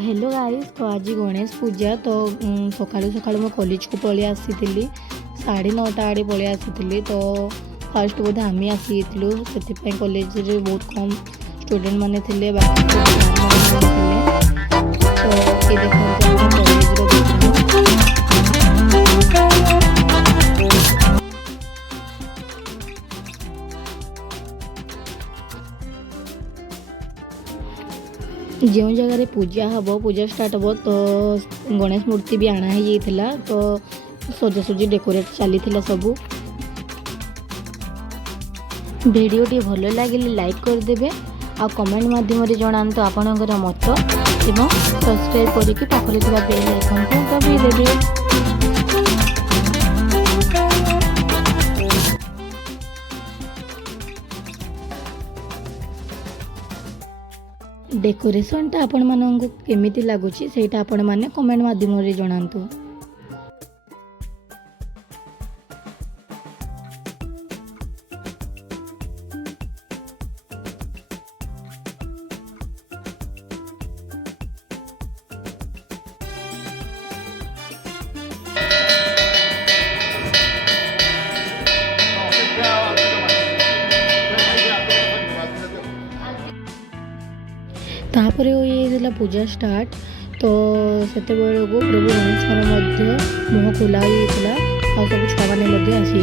Hello guys, तो आज गणेश पूजा तो सकाळू सकाळू मो कॉलेज को पळी आसीथिली 9:30 आड़े पळी आसीथिली। तो फर्स्ट बोधे आमी आसीथिलु सेति कॉलेज रे बहुत कम स्टूडेंट माने थिले बाकी तो ये देखो कॉलेज रो जो जगह पूजा हम पूजा स्टार्ट हम तो गणेश मूर्ति भी आना ही तो सजासजी डेकोरेट चली सबू। वीडियो टी भल लगे लाइक करदे आ कमेंट माध्यम जनातु आपणकर मत एवं सब्सक्राइब करके पाखरे बेल आइकन को दबाइदेवे। डेकोरेशन टा आपण मानक केमिति लागुची सेटा आपण माने कमेंट माध्यम रे जणांतु। तापर ये पूजा स्टार्ट तो सेते बेलू प्रभु गणेश मुह खोला होता आ सब छुआ मैंने आसी।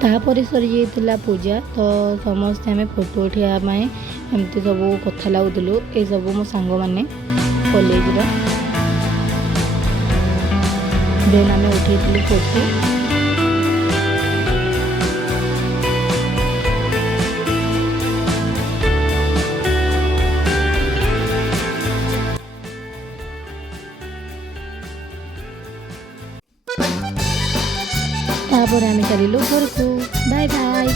तापर सरी जाइए पूजा तो समस्ते आम फोटो उठाइबा एमती सब कथा लगुलु ये सब मो सांग मैंने कॉलेज देन आम उठे फोटो। तापर आम चलू घर को बाय बाय।